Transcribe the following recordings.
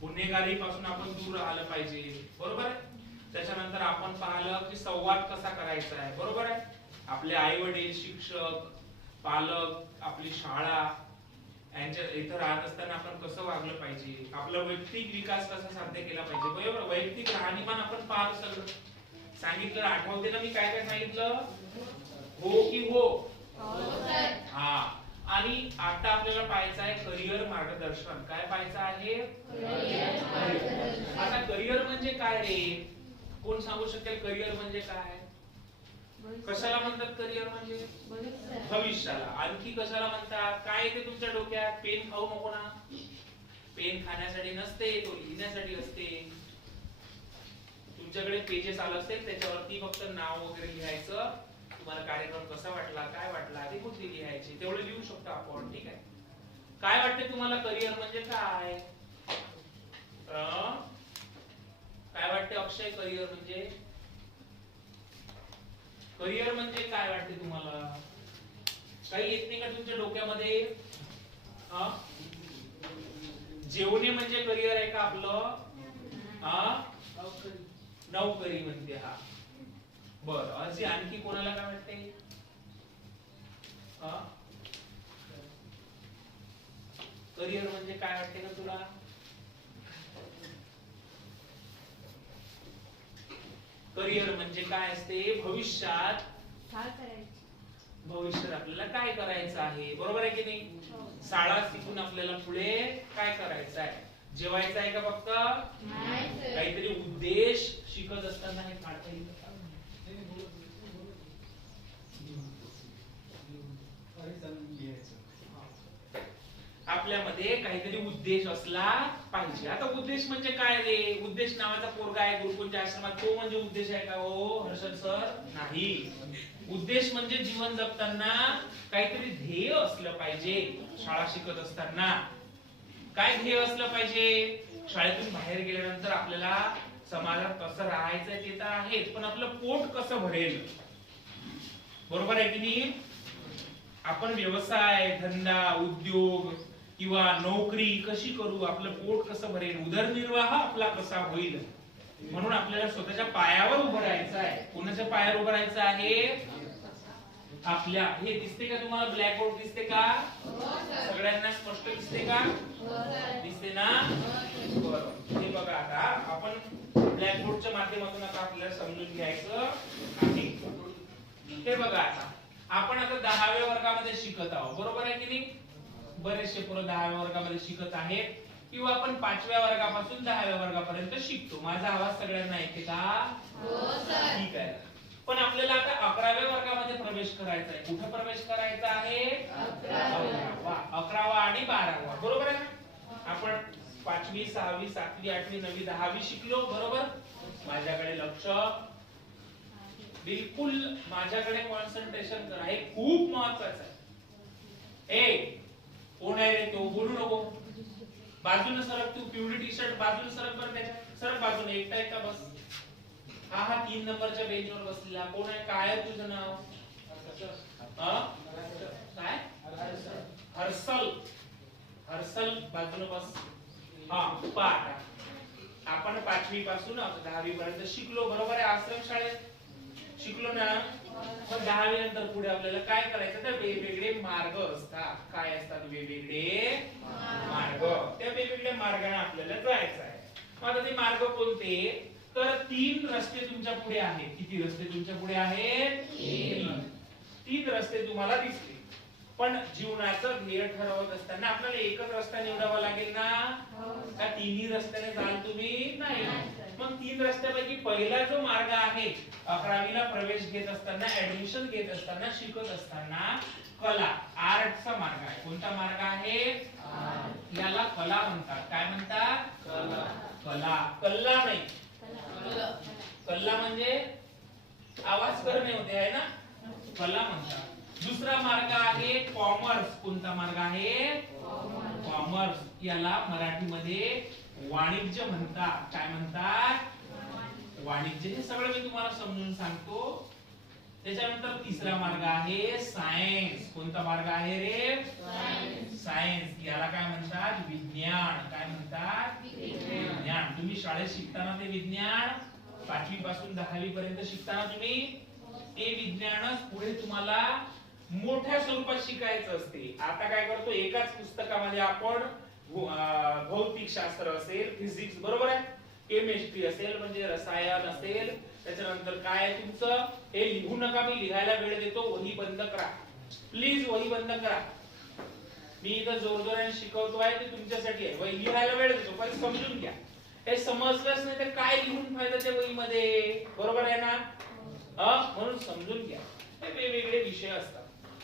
गुन्हेगारी पासून आपण दूर राहिलं पाहिजे, बरोबर आहे. त्याच्यानंतर आपण पाहिलं की संवाद कसा करायचा आहे, बरोबर आहे. आपले आई वडील, शिक्षक, पालक, आपली शाळा यांच्या इथं राहत असताना आपण कसं वागलं पाहिजे, आपला वैयक्तिक विकास कसा साध्य केला पाहिजे, बरोबर. वैयक्तिक राहणीमान आपण पाहत सगळं सांगितलं. आठवते ना मी काय काय सांगितलं? हो की हो? हा. आणि आता आपल्याला पाहायचं आहे करिअर मार्गदर्शन. काय पाहायचं आहे? आता करिअर म्हणजे काय रे? कोण सांगू शकेल करिअर म्हणजे काय? कशाला म्हणतात करिअर म्हणजे? भविष्याला. आणखी कशाला म्हणतात? काय येते तुमच्या डोक्यात? पेन खाऊ नको ना. पेन खाण्यासाठी नसते, तो लिहिण्यासाठी असते. तुमच्याकडे पेजेस आलं असेल त्याच्यावरती फक्त नाव वगैरे लिहायचं, तुम्हाला कार्यक्रम कसा वाटला, काय वाटला, आधी मुद्दे लिहायचे, तेवढे लिहू शकतो आपण. ठीक आहे. काय वाटते तुम्हाला करिअर म्हणजे काय? काय वाटते अक्षय करिअर म्हणजे? करिअर म्हणजे काय वाटते तुम्हाला? काही येत नाही का तुमच्या डोक्यामध्ये? जेवणे म्हणजे करिअर आहे का आपलं? नोकरी म्हणते. हा बर. असे आणखी कोणाला काय वाटते? करिअर म्हणजे काय वाटते का तुला? करिअर म्हणजे काय असते? भविष्यात आपल्याला काय करायचं आहे, बरोबर आहे की नाही. शाळा शिकून आपल्याला पुढे काय करायचं आहे? जेवायचं आहे का फक्त? काहीतरी उद्देश शिकत असताना हे काढता येईल. आपल्यामध्ये काहीतरी उद्देश असला पाहिजे. आता उद्देश म्हणजे काय रे? उद्देश नावाचा पोरगा आहे गुरुकुलच्या आश्रमात, तो म्हणजे उद्देश आहे का हो हर्षद सर? नाही. उद्देश म्हणजे जीवन जगताना काहीतरी ध्येय असलं पाहिजे. शाळा शिकत असताना काय ध्येय असलं पाहिजे? शाळेतून बाहेर गेल्यानंतर आपल्याला समाजात कसं राहायचं ते तर आहेच, पण आपलं पोट कसं भरेल, बरोबर आहे की नाही. आपण व्यवसाय, धंदा, उद्योग किंवा नोकरी कशी करू, आपलं पोट कसं भरेल, उदरनिर्वाह आपला कसा होईल. म्हणून आपल्याला स्वतःच्या पायावर उभं राहायचं आहे. कोणाच्या पायावर उभं राहायचं आहे? आपल्या. हे दिसते का तुम्हाला? ब्लॅकबोर्ड दिसते का? सगळ्यांना स्पष्ट दिसते का? दिसते ना? बरं. हे बघा, आता आपण ब्लॅकबोर्डच्या माध्यमातून आता आपल्याला समजून घ्यायचं आहे. हे बघा, आता आपण आता 10व्या वर्गामध्ये शिकत आहोत, बरोबर आहे की नाही. बरेचसे पोरं 10व्या वर्गामध्ये शिकत आहेत किंवा आपण 5व्या वर्गापासून 10व्या वर्गापर्यंत शिकतो. माझा आवाज सगळ्यांना येते का? ठीक आहे. पण आपल्याला आता 11व्या वर्गामध्ये प्रवेश करायचा आहे. कुठे प्रवेश करायचा आहे? 11वा आणि 12वा, बरोबर आहे ना. आपण 5वी, 6वी, 7वी, 8वी, 9वी, 10वी शिकलो, बरोबर. माझ्याकडे लक्ष, बिलकुल माझ्याकडे कॉन्सन्ट्रेशन करा. हे खूप महत्वाचं आहे. कोण आहे रे तो? बोलू नको. बाजूने सरक. तू पिवळी टी शर्ट बाजूने सरक. बरं त्याच्या सरक बाजूने. एकटा बस. हा 3 नंबरच्या बेंचवर बसलेला कोण आहे? काय आहे तुझं नाव? काय? हर्षल. हर्षल बाजूने बस. हा पाठ. आपण 5वी पासून 10वी पर्यंत शिकलो, बरोबर आहे. आश्रम शाळेत शिकलो ना. पण 10वी नंतर पुढे आपल्याला काय करायचं? तर वेगवेगळे मार्ग असतात. काय असतात? वेगवेगळे मार्ग. त्या वेगवेगळ्या मार्गाने आपल्याला जायचं आहे. मग आता ते मार्ग कोणते? तर 3 रस्ते तुमच्या पुढे आहेत. किती रस्ते तुमच्या पुढे आहेत? 3 रस्ते तुम्हाला दिसतील. पण जीवनाचं ध्येय ठरवत असताना आपल्याला एकच रस्ता निवडावा लागेल ना. का तिन्ही रस्त्याने जाल तुम्ही? नाही. मग 3 रस्त्यापैकी पहिला जो मार्ग आहे, 11वीला प्रवेश घेत असताना, ऍडमिशन घेत असताना, शिकत असताना कला, आर्टचा मार्ग आहे. कोणता मार्ग आहे? याला कला म्हणतात. काय म्हणतात? कला. कल्ला नाही. कल्ला म्हणजे आवाज करणे होते, आहे ना. कला म्हणतात. दुसरा मार्ग आहे कॉमर्स. कोणता मार्ग आहे? कॉमर्स. याला मराठीमध्ये वाणिज्य म्हणतात. काय म्हणतात? वाणिज्य. हे सगळं मी तुम्हाला समजून सांगतो. त्याच्यानंतर तिसरा मार्ग आहे सायन्स. कोणता मार्ग आहे रे? सायन्स. याला काय म्हणतात? विज्ञान. काय म्हणतात? विज्ञान. तुम्ही शाळेत शिकताना ते विज्ञान 5वी पासून 10वी पर्यंत शिकताना तुम्ही ते विज्ञानच पुढे तुम्हाला मोठ्या स्वरूपात शिकायचं असते. आता काय करतो, एकाच पुस्तकामध्ये आपण भौतिक शास्त्र असेल, फिजिक्स बरोबर आहे, केमिस्ट्री असेल म्हणजे रसायन असेल, त्याच्यानंतर काय तुमचं हे लिहू नका, मी लिहायला वेळ देतो, वही बंद करा प्लीज, वही बंद करा. मी इथं जोरजोराने शिकवतोय ते तुमच्यासाठी आहे. वही लिहायला वेळ देतो पण समजून घ्या. हे समजलंच नाही तर काय लिहून फायदा त्या वहीमध्ये, बरोबर आहे ना? म्हणून समजून घ्या. हे वेगवेगळे विषय असतात.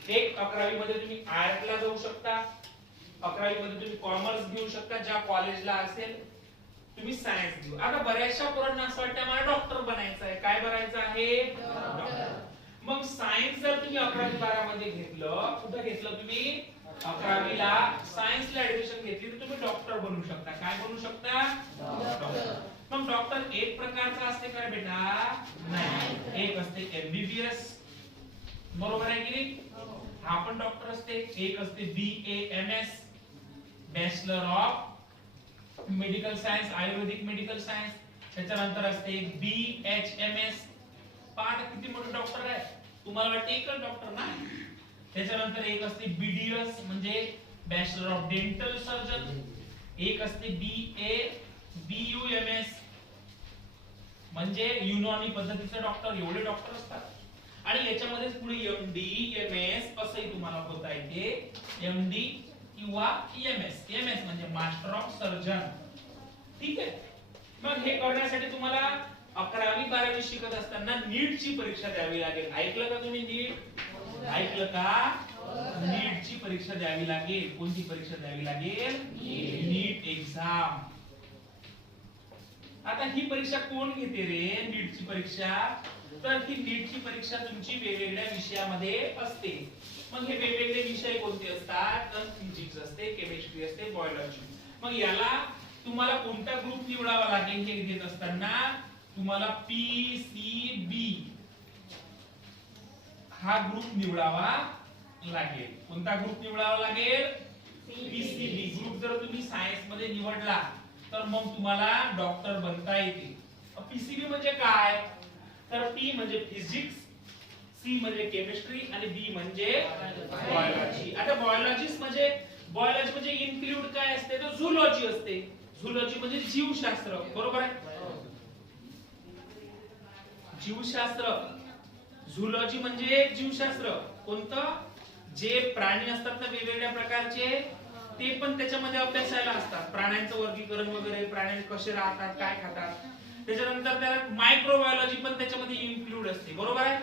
एक 11वी मध्ये तुम्ही आर्टला जाऊ शकता, 11वी मध्ये तुम्ही कॉमर्स घेऊ शकता ज्या कॉलेजला असेल, तुम्ही सायन्स घेऊ. आता बऱ्याचशा पोरांना असं वाटतं मला डॉक्टर बनायचं आहे. काय बनायचं आहे? डॉक्टर. मग सायन्स जर तुम्ही 11वी 12 मध्ये घेतलं, कुठे घेतलं तुम्ही? 11वी ला सायन्सला ऍडमिशन घेतली तर तुम्ही डॉक्टर बनू शकता. काय बनू शकता? डॉक्टर. मग डॉक्टर एक प्रकारचा असते का बेटा? नाही. एक असते एमबीबीएस, बरोबर आहे की नाही? हा पण डॉक्टर असते. एक असते BAMS, bachelor of medical science, Ayurvedic medical science. त्याच्यानंतर असते BHMS. पाठ किती मोठे डॉक्टर आहे, तुम्हाला वाटते एकच डॉक्टर ना? त्याच्यानंतर एक असते BDS म्हणजे बॅचलर ऑफ डेंटल सर्जन. एक असते BUMS म्हणजे युनानी पद्धतीचे डॉक्टर. एवढे डॉक्टर असतात. आणि याच्यामध्ये पुढे MD MS असंही तुम्हाला होता येते. MD किंवा MS म्हणजे मास्टर ऑफ सर्जन. ठीक आहे. मग हे करण्यासाठी तुम्हाला 11वी 12वी शिकत असताना नीटची परीक्षा द्यावी लागेल. ऐकलं का तुम्ही? नीट ऐकलं का? नीटची परीक्षा द्यावी लागेल. कोणती परीक्षा द्यावी लागेल? नीट एक्झाम. आता ही परीक्षा कोण घेते रे? नीटची परीक्षा. तर ही नीटची परीक्षा तुमची वेगवेगळ्या विषयामध्ये असते. मग हे वेगवेगळे विषय कोणते असतात? तर फिजिक्स असते, केमिस्ट्री असते, बायोलॉजी. मग याला तुम्हाला कोणता ग्रुप निवडावा लागेल हे घेत असताना? तुम्हाला PCB हा ग्रुप निवडावा लागेल. कोणता ग्रुप निवडावा लागेल? PCB group. जर तुम्ही सायन्स मध्ये निवडला तर मग तुम्हाला डॉक्टर बनता येते. PCB म्हणजे काय? तर P म्हणजे फिजिक्स, C म्हणजे केमिस्ट्री आणि B म्हणजे बायोलॉजी. आता बायोलॉजी म्हणजे इन्क्लूड काय असते? तर झूलॉजी असते. झूलॉजी म्हणजे जीवशास्त्र, बरोबर आहे? जीवशास्त्र. झूलॉजी म्हणजे जीवशास्त्र. कोणतं? जे प्राणी असतात ना वेगवेगळ्या प्रकारचे, ते पण त्याच्यामध्ये अभ्यासायला असतात. प्राण्यांचं वर्गीकरण वगैरे, प्राणी कसे राहतात, काय खातात. त्याच्यानंतर त्याला मायक्रोबायोलॉजी पण त्याच्यामध्ये इन्क्लूड असते, बरोबर आहे?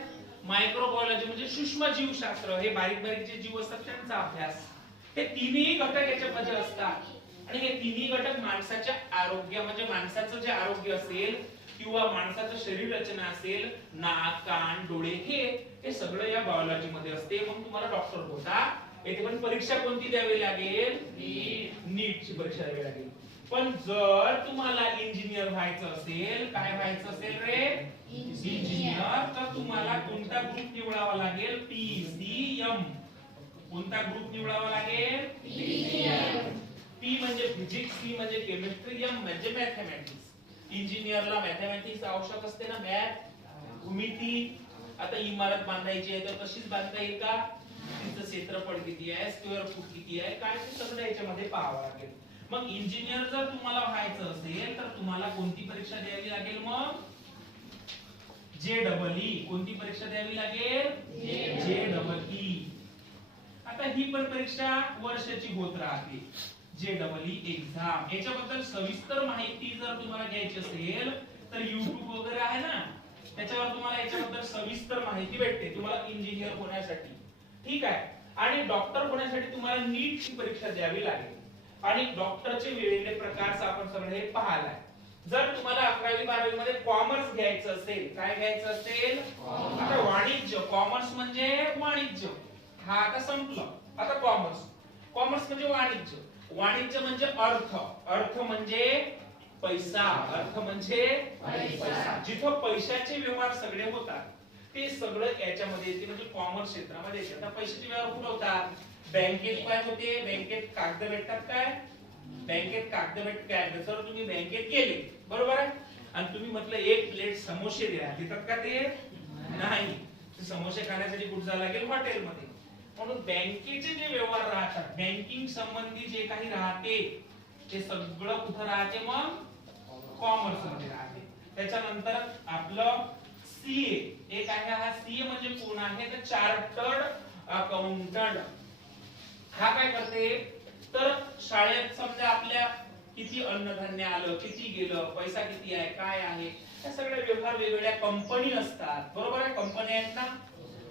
मायक्रोबायोलॉजी म्हणजे सूक्ष्म जीवशास्त्र. हे बारीक बारीक जे जीव असतात त्यांचा अभ्यास. हे तिन्ही घटक याच्यामध्ये असतात. आणि हे तिन्ही घटक माणसाच्या आरोग्य म्हणजे माणसाचं जे आरोग्य असेल किंवा माणसाचं शरीर रचना असेल, नाक, कान, डोळे, हे सगळं या बायोलॉजी मध्ये असते. मग तुम्हाला डॉक्टर होता येथे. पण परीक्षा कोणती द्यावी लागेल? नीटची परीक्षा द्यावी लागेल. पण जर तुम्हाला इंजिनियर व्हायचं असेल, काय व्हायचं असेल रे? इंजिनियर. तर तुम्हाला कोणता ग्रुप निवडावा लागेल? PCM. कोणता ग्रुप निवडावा लागेल? P म्हणजे फिजिक्स, C म्हणजे केमिस्ट्री, M म्हणजे मॅथेमॅटिक्स. इंजिनियरला मॅथेमॅटिक्स आवश्यक असते ना, मॅथ, भूमिती. आता इमारत बांधायची आहे तर तशीच बांधता येईल का? तिचं क्षेत्रफळ किती आहे, स्क्वेअर फूट किती आहे, काय ते सगळं याच्यामध्ये पाहावं लागेल. मग इंजिनियर जर तुम्हाला व्हायचं असेल तर तुम्हाला कोणती परीक्षा द्यावी लागेल? मग JEE. कोणती परीक्षा द्यावी लागेल? JEE. आता ही पण परीक्षा वर्षाची होत राहते. JEE exam. याच्याबद्दल सविस्तर माहिती जर तुम्हाला घ्यायची असेल तर YouTube वगैरे आहे ना, त्याच्यावर तुम्हाला याच्याबद्दल सविस्तर माहिती भेटते तुम्हाला इंजिनियर होण्यासाठी. ठीक आहे. आणि डॉक्टर होण्यासाठी तुम्हाला नीटची परीक्षा द्यावी लागेल. आणि डॉक्टरचे वेगवेगळे प्रकार आपण सगळे पाहायला. जर तुम्हाला 11वी 12वी मध्ये कॉमर्स घ्यायचं असेल, काय घ्यायचं असेल? आता वाणिज्य. कॉमर्स म्हणजे वाणिज्य. हा आता संपलं. आता कॉमर्स म्हणजे वाणिज्य. वाणिज्य म्हणजे अर्थ म्हणजे पैसा. अर्थ म्हणजे पैसा. जिथं पैशाचे व्यवहार सगळे होतात ते सगळं याच्यामध्ये येते, म्हणजे कॉमर्स क्षेत्रामध्ये येते. आता पैशाचे व्यवहार कुठे होतात? बँकेत काय होते? बँकेत कागद भेटतात. काय बँकेत कागद भेटतात? जर तुम्ही बँकेत गेले, बरोबर आहे, आणि तुम्ही म्हटलं एक प्लेट समोसे द्या, देतात का ते? नाही. समोसे खाण्यासाठी कुठे जायला लागेल? हॉटेलमध्ये. म्हणून बँकेचे जे व्यवहार राहतात, बँकिंग संबंधी जे काही राहते, ते सगळं कुठं राहते? मग कॉमर्स मध्ये राहते. त्याच्यानंतर आपलं सीए एक आहे. हा सीए म्हणजे कोण आहे? तर चार्टर्ड अकाउंटंट. हा काय करते? तर शाळेत समजा आपल्या किती अन्नधान्य आलं, किती गेलं, पैसा किती आहे, काय आहे, या सगळ्या व्यवहार वेगवेगळ्या कंपनी असतात, बरोबर आहे. कंपनी आहेत ना,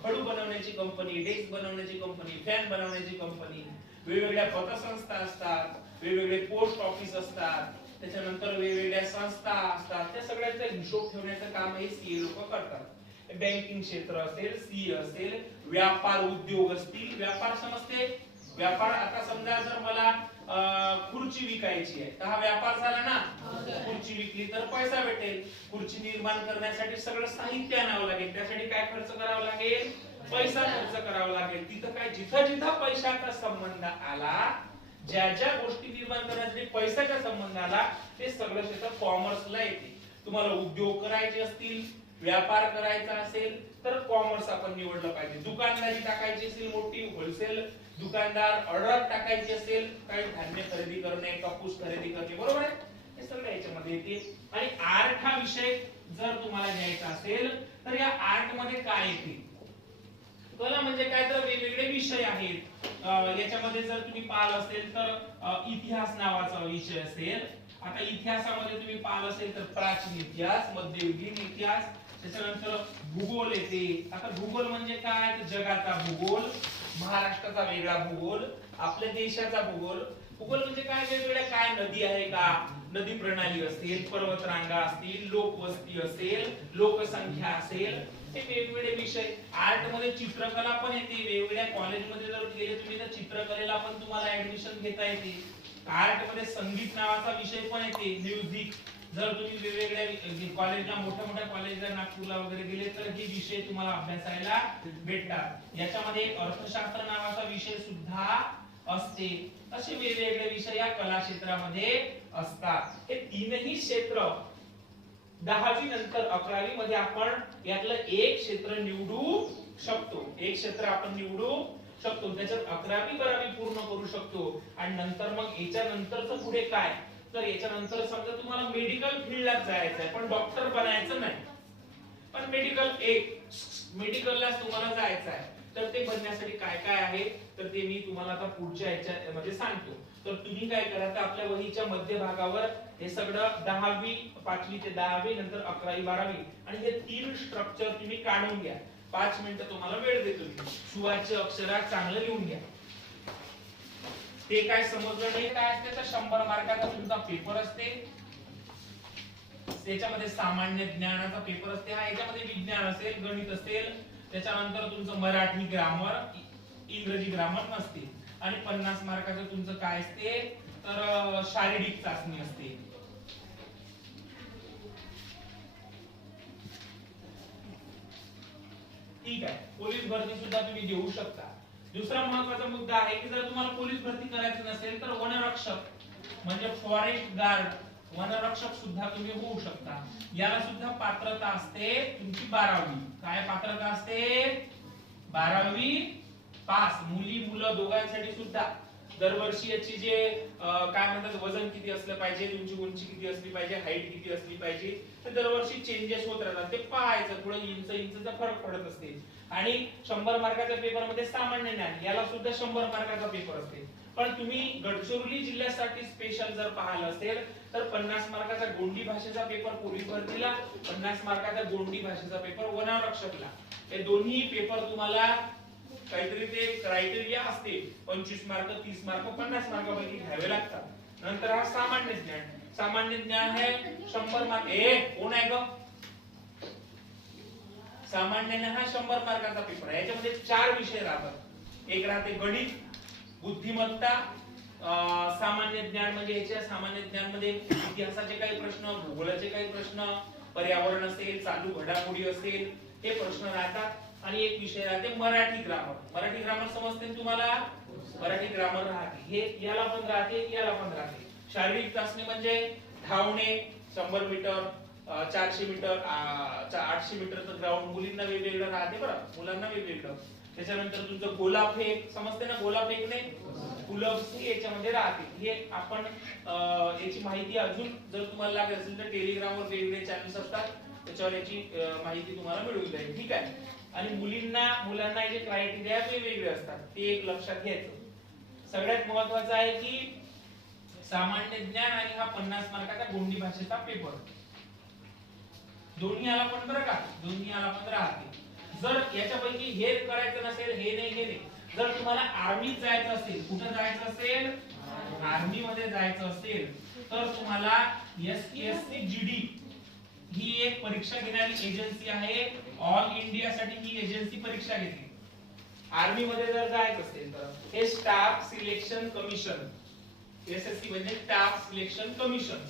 खडू बनवण्याची कंपनी, डेस्क बनवण्याची कंपनी, फॅन बनवण्याची कंपनी, वेगवेगळ्या पतसंस्था असतात, वेगवेगळे पोस्ट ऑफिस असतात, त्याच्यानंतर वेगवेगळ्या संस्था असतात. त्या सगळ्यांचा हिशोब ठेवण्याचं काम हे सीए लोक करतात. बँकिंग क्षेत्र असेल, सीए असेल, व्यापार उद्योग असतील. व्यापार समजते? व्यापार, आता समजा जर मला खुर्ची विकायची आहे, तर हा व्यापार झाला ना. खुर्ची विकली तर पैसा भेटेल. खुर्ची निर्माण करण्यासाठी सगळं साहित्य आणावं लागेल, त्यासाठी काय खर्च करावा लागेल? पैसा खर्च करावा लागेल. तिथं काय, जिथं जिथं पैशाचा संबंध आला, ज्या ज्या गोष्टी निर्माण करण्यासाठी पैशाचा संबंध आला, ते सगळं क्षेत्र कॉमर्सला येते. तुम्हाला उद्योग करायचे असतील, व्यापार करायचा असेल, तर कॉमर्स आपण निवडलं पाहिजे. दुकानदारी टाकायची असेल, मोठी होलसेल दुकानदार, ऑर्डर टाकायची असेल, काही धान्य खरेदी करणे, कापूस खरेदी करणे, बरोबर आहे, हे सगळं याच्यामध्ये येते. आणि आर्ट हा विषय जर तुम्हाला घ्यायचा असेल, तर या आर्ट मध्ये काय येते? कला म्हणजे काय? तर वेगवेगळे विषय आहेत. याच्यामध्ये जर तुम्ही पाहिलं असेल तर इतिहास नावाचा विषय असेल. आता इतिहासामध्ये तुम्ही पाहिलं असेल तर प्राचीन इतिहास, मध्ययुगीन इतिहास, त्याच्यानंतर भूगोल येते. आता भूगोल म्हणजे काय? तर जगाचा भूगोल, महाराष्ट्राचा वेगळा भूगोल, आपल्या देशाचा भूगोल. भूगोल म्हणजे काय? वेगवेगळ्या काय नदी आहे का, नदी प्रणाली असेल, पर्वतरांगा असतील, लोकवस्ती असेल, लोकसंख्या असेल, हे वेगवेगळे विषय. आर्ट मध्ये चित्रकला पण येते. वेगवेगळ्या कॉलेजमध्ये जर गेले तुम्ही तर चित्रकलेला पण तुम्हाला ऍडमिशन घेता येते. आर्ट मध्ये संगीत नावाचा विषय पण येते, म्युझिक. जर तुम्ही वेगवेगळ्या कॉलेजला, मोठ्या मोठ्या कॉलेजला, नागपूरला वगैरे गेले तर हे विषय तुम्हाला अभ्यासायला भेटतात. याच्यामध्ये अर्थशास्त्र नावाचा विषय सुद्धा असते. असे वेगवेगळे विषय या कला क्षेत्रामध्ये असतात. हे तीनही क्षेत्र 10वी नंतर 11वी मध्ये आपण यातलं एक क्षेत्र निवडू शकतो. एक क्षेत्र आपण निवडू शकतो. त्याच्यात 11वी 12वी पूर्ण करू शकतो. आणि नंतर मग याच्या नंतरच पुढे काय? तर याच्यानंतर समजा तुम्हाला मेडिकल फील्डला जायचं आहे, पण डॉक्टर बनायचं नाही, पण मेडिकलला तुम्हाला जायचं आहे, तर ते बनण्यासाठी काय काय आहे, तर ते मी तुम्हाला आता पुढच्या याच्यामध्ये सांगतो. तर तुम्ही काय करा, तर आपल्या वहीच्या मध्यभागावर हे सगळं 10वी, 5वी ते 10वी, नंतर 11वी 12वी आणि हे तीन स्ट्रक्चर तुम्ही काढून घ्या. 5 मिनिटं तुम्हाला वेळ देतो मी. सुवाच्य अक्षरात चांगलं लिहून घ्या. ते काय समजलं नाही काय असते तर 100 मार्काचा तुमचा पेपर असते. त्याच्यामध्ये सामान्य ज्ञानाचा पेपर असते. हा याच्यामध्ये विज्ञान असेल, गणित असेल, त्याच्यानंतर तुमचं मराठी ग्रामर, इंग्रजी ग्रामर नसते. आणि 50 मार्काचं तुमचं काय असते तर शारीरिक चाचणी असते. ठीक आहे. पोलीस भरती सुद्धा तुम्ही देऊ शकता. दुसरा महत्त्वाचा मुद्दा आहे की जर तुम्हाला पोलीस भरती करायची नसेल तर वनरक्षक म्हणजे फॉरेस्ट गार्ड, वनरक्षक सुद्धा तुम्ही होऊ शकता. याला सुद्धा पात्रता असते तुमची 12वी. काय पात्रता असते? 12वी पास. मुली मुलं दोघांसाठी सुद्धा दरवर्षी याची जे काय म्हणतात वजन किती असलं पाहिजे, तुमची उंची किती असली पाहिजे, हाईट किती असली पाहिजे, तर दरवर्षी चेंजेस होत राहतात. ते पाहायचं, थोडं इंचचा फरक पडत असते. आणि 100 मार्काच्या पेपर मध्ये सामान्य ज्ञान याला सुद्धा 100 मार्काचा पेपर असते. पण तुम्ही गडचिरोली जिल्ह्यासाठी स्पेशल जर पाहिलं असेल तर 50 मार्काचा गोंडी भाषेचा पेपर पोलीस भरतीला, 50 मार्काचा गोंडी भाषेचा पेपर वनरक्षकला. हे दोन्ही पेपर तुम्हाला काहीतरी ते क्रायटेरिया असते. 25 मार्क, 30 मार्क, 50 मार्कापैकी घ्यावे लागतात. नंतर हा सामान्य ज्ञान. सामान्य ज्ञान है 100 मार्क. कोण आहे ग? सामान्य ज्ञान हा 100 मार्काचा पेपर आहे. याच्यामध्ये 4 विषय राहतात. एक राहते गणित, बुद्धिमत्ता, सामान्य ज्ञान म्हणजे याच्या सामान्य ज्ञान मध्ये इतिहासाचे काही प्रश्न, भूगोलाचे काही प्रश्न, पर्यावरण असेल, चालू घडामोडी असेल, हे प्रश्न राहतात आणि एक विषय राहते मराठी ग्रामर. मराठी ग्रामर समजते ना तुम्हाला? मराठी ग्रामर राहते, हे याला पण राहते, याला पण राहते. शारीरिक चाचणी म्हणजे धावणे 100 मीटर, 400 मीटर, 800 मीटरचं ग्राउंड मुलींना वेगवेगळं राहते बरं, मुलांना वेगवेगळं. त्याच्यानंतर तुमचं गोलाफेक समजते ना? गोलाफेकने पुलअप्स याच्यामध्ये राहते. हे आपण याची माहिती अजून जर तुम्हाला लागत असेल तर टेलिग्रामवर वेगवेगळे चॅनल्स असतात, त्याच्यावर याची माहिती तुम्हाला मिळून जाईल. ठीक आहे. आणि मुलांना जे क्रायटेरिया वेगवेगळे असतात ते एक लक्षात घ्यायचं. सगळ्यात महत्त्वाचं आहे की सामान्य ज्ञान आणि हा 50 मार्काचा गोंडी भाषेचा पेपर दोन्ही आला पण बरं का, दोन्ही आला पण राहते. जर याच्यापैकी हे करायचं नसेल, हे नाही, जर तुम्हाला आर्मीत जायचं असेल, कुठं जायचं असेल, आर्मी मध्ये जायचं असेल, तर तुम्हाला SSC GD ही एक परीक्षा घेणारी एजन्सी आहे. ऑल इंडिया साठी ही एजन्सी परीक्षा घेते. आर्मी मध्ये जर जायचं असेल तर हे स्टाफ सिलेक्शन कमिशन, SSC म्हणजे स्टाफ सिलेक्शन कमिशन,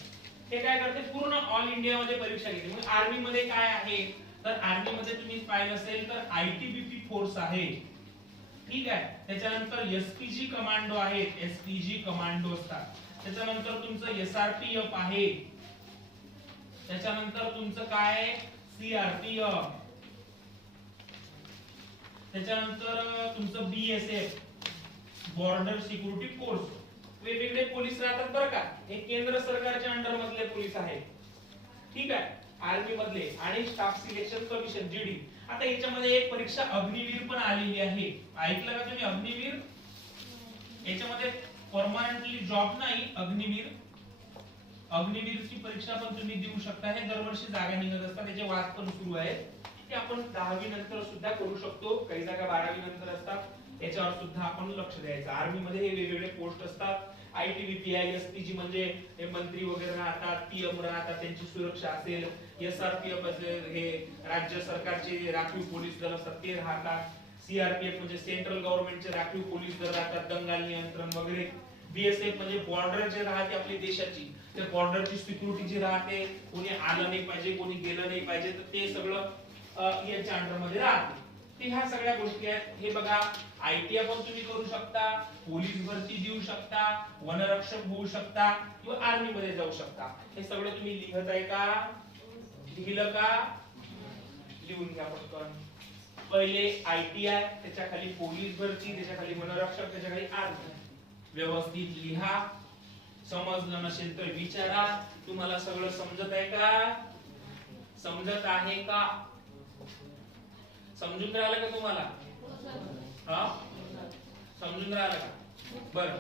हे काय करते? पूर्ण ऑल इंडिया मध्ये परीक्षा घेते. म्हणजे आर्मी मध्ये काय आहे, तर आर्मी मध्ये तुम्ही पाहिलं असेल तर ITBP फोर्स आहे. ठीक आहे. त्याच्यानंतर SPG कमांडो आहेत, SPG कमांडो असतात. त्याच्यानंतर तुमचं SRPF आहे. त्याच्यानंतर तुमचं काय? CRPF. त्याच्यानंतर तुमचं BSF बॉर्डर सिक्युरिटी फोर्स. वेगवेगळे पोलीस राहतात बरं का. हे केंद्र सरकारच्या अंडर मधले पोलीस आहेत. ठीक आहे. आर्मी मधले. आणि स्टाफ सिलेक्शन कमिशन GD. आता याच्यामध्ये एक परीक्षा अग्निवीर पण आलेली आहे. ऐकलं का तुम्ही? अग्निवीर याच्यामध्ये परमनंटली जॉब नाही. अग्निवीरची परीक्षा पण तुम्ही देऊ शकता. हे दरवर्षी जागा निघत असतात, त्याचे वाद पण सुरू आहेत. ते आपण 10वी नंतर सुद्धा करू शकतो. काही जागा 12वी नंतर असतात, याच्यावर सुद्धा आपण लक्ष द्यायचं. आर्मी मध्ये हे वेगवेगळे पोस्ट असतात. ITBP आहे, SPG म्हणजे हे मंत्री वगैरे राहतात, PM राहतात, त्यांची सुरक्षा असेल. SRPF हे राज्य सरकारचे राखीव पोलीस दल असतात, ते राहतात. CRPF म्हणजे सेंट्रल गव्हर्नमेंटचे राखीव पोलीस दल राहतात, दंगल नियंत्रण वगैरे. BSF म्हणजे बॉर्डर जे राहते आपली देशाची, त्या बॉर्डरची सिक्युरिटी जी राहते, कोणी आलं नाही पाहिजे, कोणी गेलं नाही पाहिजे, तर ते सगळं याच्या अंडर मध्ये राहते. ते ह्या सगळ्या गोष्टी आहेत. हे बघा, ITI पण तुम्ही करू शकता, पोलीस भरती देऊ शकता, वनरक्षक होऊ शकता किंवा आर्मी मध्ये जाऊ शकता. हे सगळं तुम्ही लिहत आहे का? लिहिलं का? लिहून घ्या पटकन. पहिले ITI, त्याच्या खाली पोलीस भरती, त्याच्या खाली वनरक्षक, त्याच्या खाली आर्मी. व्यवस्थित लिहा. समजलं नसेल तर विचारा. तुम्हाला सगळं समजत आहे का? समजत आहे का? समजून राहिलं का तुम्हाला? हा, समजून राहिलं का? बरं,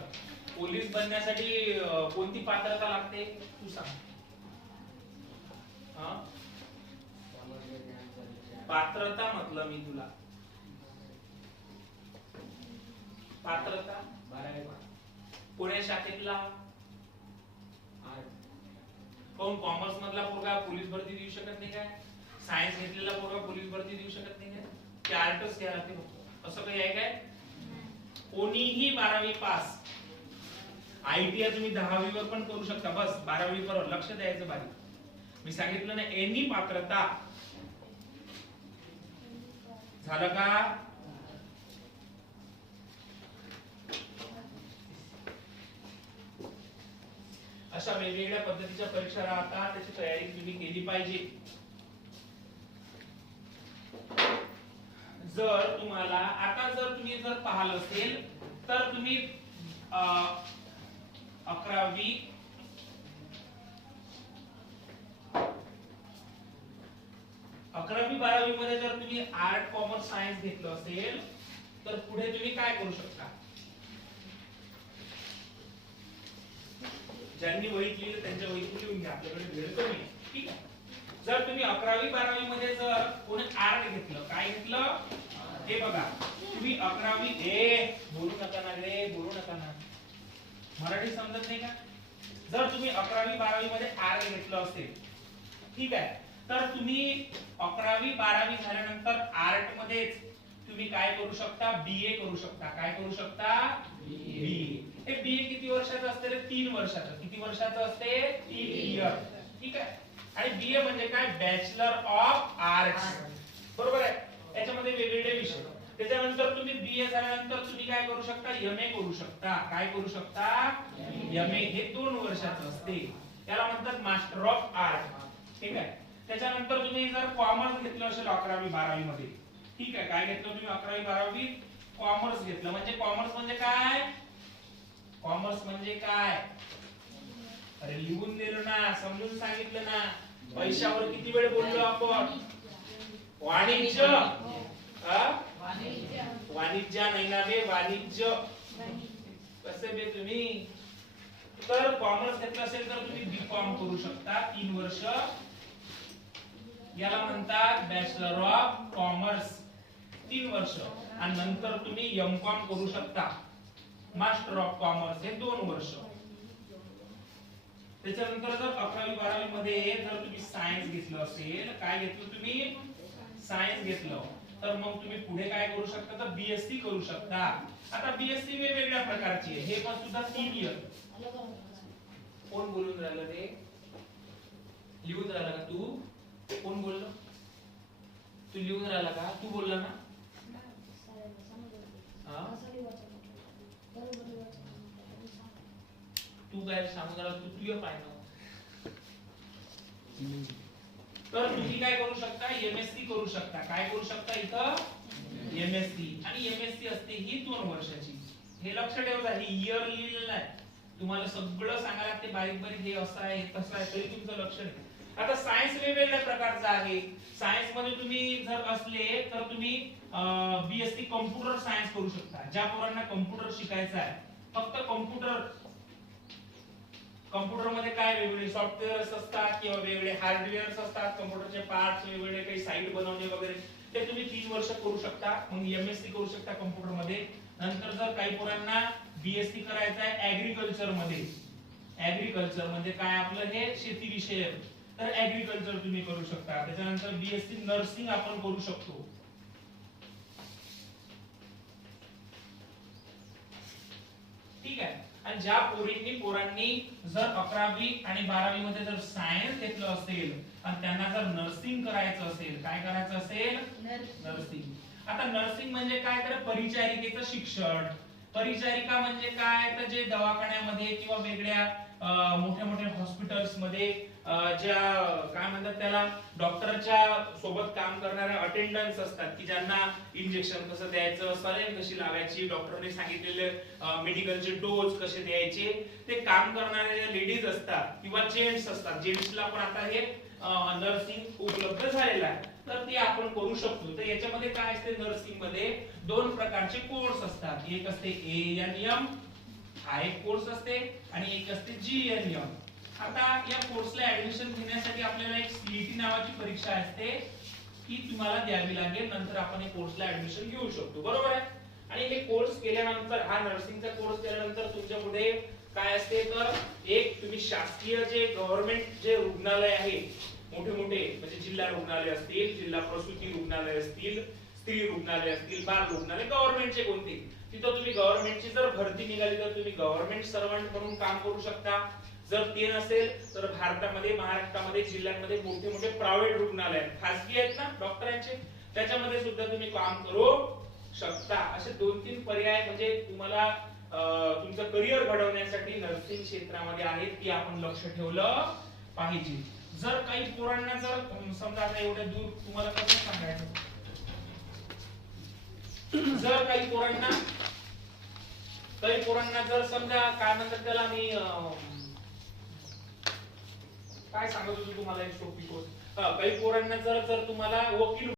पोलीस बनण्यासाठी कोणती पात्रता लागते तू सांग. हा, पात्रता म्हटलं मी तुला. पात्रता पुणे शाखेतला कोण? कॉमर्स मधला पोरगा पोलीस भरती देऊ शकत नाही काय? सायन्स घेतलेला पोरगा पोलीस भरती देऊ शकत नाही काय? ते आर्टच घ्या लागते. असं काही आहे काय? कोणीही 12वी पास. ITI तुम्ही 10वी वर पण करू शकता. बस 12वी वर लक्ष द्यायचं बारी. मी सांगितलं ना, एनी पात्रता. झालं का? अशा वेगवेगळ्या पद्धतीच्या परीक्षा राहतात, त्याची तयारी तुम्ही केली पाहिजे. जर तुम्हाला आता जर तुम्ही जर पाहिलं असेल तर तुम्ही 11वी 12वी मध्ये जर तुम्ही आर्ट, कॉमर्स, सायन्स घेतलं असेल तर पुढे तुम्ही काय करू शकता? ज्यांनी वहीत लिहिलं त्यांच्या वहीत लिहून घ्या. आपल्याकडे वेळ कमी आहे. ठीक आहे. जर तुम्ही 11वी 12वी मध्ये जर कोणी आर्ट घेतलं, काय घेतलं हे बघा. तुम्ही 11वी बोलू नका ना रे, बोलू नका ना. मराठी समजत नाही का? जर तुम्ही 11वी 12वी मध्ये आर्ट घेतलं असेल, ठीक आहे, तर तुम्ही 11वी 12वी झाल्यानंतर आर्ट मध्येच तुम्ही काय करू शकता? BA करू शकता. काय करू शकता? BA. हे BA किती वर्षाचं असते रे? 3 वर्षाचं. किती वर्षाचं असते? 3 इयर. ठीक आहे. आणि BA म्हणजे काय? Bachelor of arts. बरोबर आहे. याच्यामध्ये वेगवेगळे विषय. त्याच्यानंतर तुम्ही बीए झाल्यानंतर तुम्ही काय करू शकता, एमए करू शकता. काय करू शकता, एमए. हे 2 वर्षाचं असते. याला म्हणतात मास्टर ऑफ आर्ट. ठीक आहे. त्याच्यानंतर तुम्ही जर कॉमर्स घेतलं असेल 11वी 12वी मध्ये, ठीक आहे, काय घेतलं तुम्ही 11वी 12वी, कॉमर्स घेतलं. म्हणजे कॉमर्स म्हणजे काय, कॉमर्स म्हणजे काय, अरे लिहून दिलं ना, समजून सांगितलं ना. पैशावर किती वेळ बोललो आपण, वाणिज्य. वाणिज्य नाही ना बे, वाणिज्य. कसे बे तुम्ही. तर कॉमर्स घेतलं असेल तर तुम्ही बी कॉम करू शकता 3 वर्ष. याला म्हणतात बॅचलर ऑफ कॉमर्स, 3 वर्ष. आणि नंतर तुम्ही एम कॉम करू शकता, मास्टर ऑफ कॉमर्स, हे 2 वर्ष. त्याच्यानंतर जर 11वी 12वी मध्ये जर तुम्ही सायन्स घेतलं असेल, काय घेतलं तुम्ही, सायन्स घेतलं, तर मग तुम्ही पुढे काय करू शकता, तर बीएससी करू शकता. आता बीएससी वेगवेगळ्या प्रकारची आहे. हे पण सुद्धा 3 इयर. कोण बोलून राहिलं ते, लिहून राहिला का तू, कोण बोललो, तू लिहून राहिला का, तू बोलला ना. तू काय सांगून राहिला, तू तुझं पाय ना. तर तुम्ही काय करू शकता, एमएससी करू शकता. काय करू शकता इथं, एमएससी. आणि एमएससी असते ही 2 वर्षाची. हे लक्ष ठेवा, ही इयर लिहिलेलं आहे. तुम्हाला सगळं सांगायला लागते बारीक बारीक, हे असं आहे तसं आहे, तरी तुमचं लक्ष नाही. आता सायन्स वेगवेगळ्या प्रकारचा आहे. सायन्स मध्ये तुम्ही जर असले तर तुम्ही बीएससी कॉम्प्युटर सायन्स करू शकता. ज्या पोरांना कॉम्प्युटर शिकायचा आहे, फक्त कॉम्प्युटर, कॉम्प्युटर मध्ये काय वेगवेगळे सॉफ्टवेअर्स असतात किंवा वेगवेगळे हार्डवेअर्स असतात, कॉम्प्युटरचे पार्ट्स, वेगवेगळे काही साइट बनवणे वगैरे, ते तुम्ही 3 वर्ष करू शकता. मग एमएससी करू शकता कॉम्प्युटर मध्ये. नंतर जर काही पोरांना बीएससी करायचं आहे ऍग्रीकल्चर मध्ये, ऍग्रीकल्चर म्हणजे काय आपलं हे शेती विषय, तर ऍग्रीकल्चर तुम्ही करू शकता. त्याच्यानंतर बीएससी नर्सिंग आपण करू शकतो. ठीक आहे. आणि ज्या पोरांनी जर 11वी आणि 12वी मध्ये जर सायन्स घेतलं असेल आणि त्यांना जर नर्सिंग करायचं असेल, काय करायचं असेल, नर्सिंग. आता नर्सिंग म्हणजे काय, तर परिचारिकेचं शिक्षण. परिचारिका म्हणजे काय, तर जे दवाखान्यामध्ये किंवा वेगळ्या मोठ्या मोठ्या हॉस्पिटल्स मध्ये ज्या काय म्हणतात त्याला, डॉक्टरच्या सोबत काम करणाऱ्या अटेंडन्स असतात, की ज्यांना इंजेक्शन कसं द्यायचं, सलाईन कशी लावायची, डॉक्टरने सांगितलेले मेडिकलचे डोस कसे द्यायचे, ते काम करणाऱ्या लेडीज असतात किंवा जेंट्स असतात. जेंट्सला पण आता हे नर्सिंग उपलब्ध झालेलं आहे, तर ते आपण करू शकतो. तर याच्यामध्ये काय असते, नर्सिंग मध्ये 2 प्रकारचे कोर्स असतात. एक असते एएनएम, हा एक कोर्स असते, आणि एक असते जीएनएम. आता या कोर्सला ऍडमिशन घेण्यासाठी आपल्याला एक सीईटी नावाची परीक्षा असते, ती तुम्हाला द्यावी लागेल. नंतर आपण या कोर्सला ऍडमिशन घेऊ शकतो, बरोबर आहे. आणि हे कोर्स केल्यानंतर, हा नर्सिंगचा कोर्स केल्यानंतर तुमच्या पुढे काय असते, तर एक तुम्ही शासकीय जे गव्हर्नमेंट जे रुग्णालय आहे, मोठे मोठे म्हणजे जिल्हा रुग्णालय असतील, जिल्हा प्रसूती रुग्णालय असतील, स्त्री रुग्णालय असतील, बाल रुग्णालय, गव्हर्नमेंटचे कोणते, तिथं तुम्ही गव्हर्नमेंटची जर भरती निघाली तर तुम्ही गव्हर्नमेंट सर्वंट म्हणून काम करू शकता. जर ते नसेल तर भारतामध्ये, महाराष्ट्रामध्ये, जिल्ह्यांमध्ये मोठे मोठे प्रायव्हेट रुग्णालय आहेत, खासगी आहेत ना डॉक्टरांचे, त्याच्यामध्ये सुद्धा तुम्ही काम करू शकता. असे 2-3 पर्याय म्हणजे तुम्हाला तुमचं करिअर घडवण्यासाठी नर्सिंग क्षेत्रामध्ये आहेत, ती आपण लक्ष ठेवलं पाहिजे. जर काही पोरांना जर समजा आता एवढ्या दूर तुम्हाला कसं सांगायचं, जर काही पोरांना जर समजा काय म्हणतात त्याला, मी काय सांगत होतो तुम्हाला, एक सोपी गोष्ट, काही पोरांना जर तुम्हाला वकील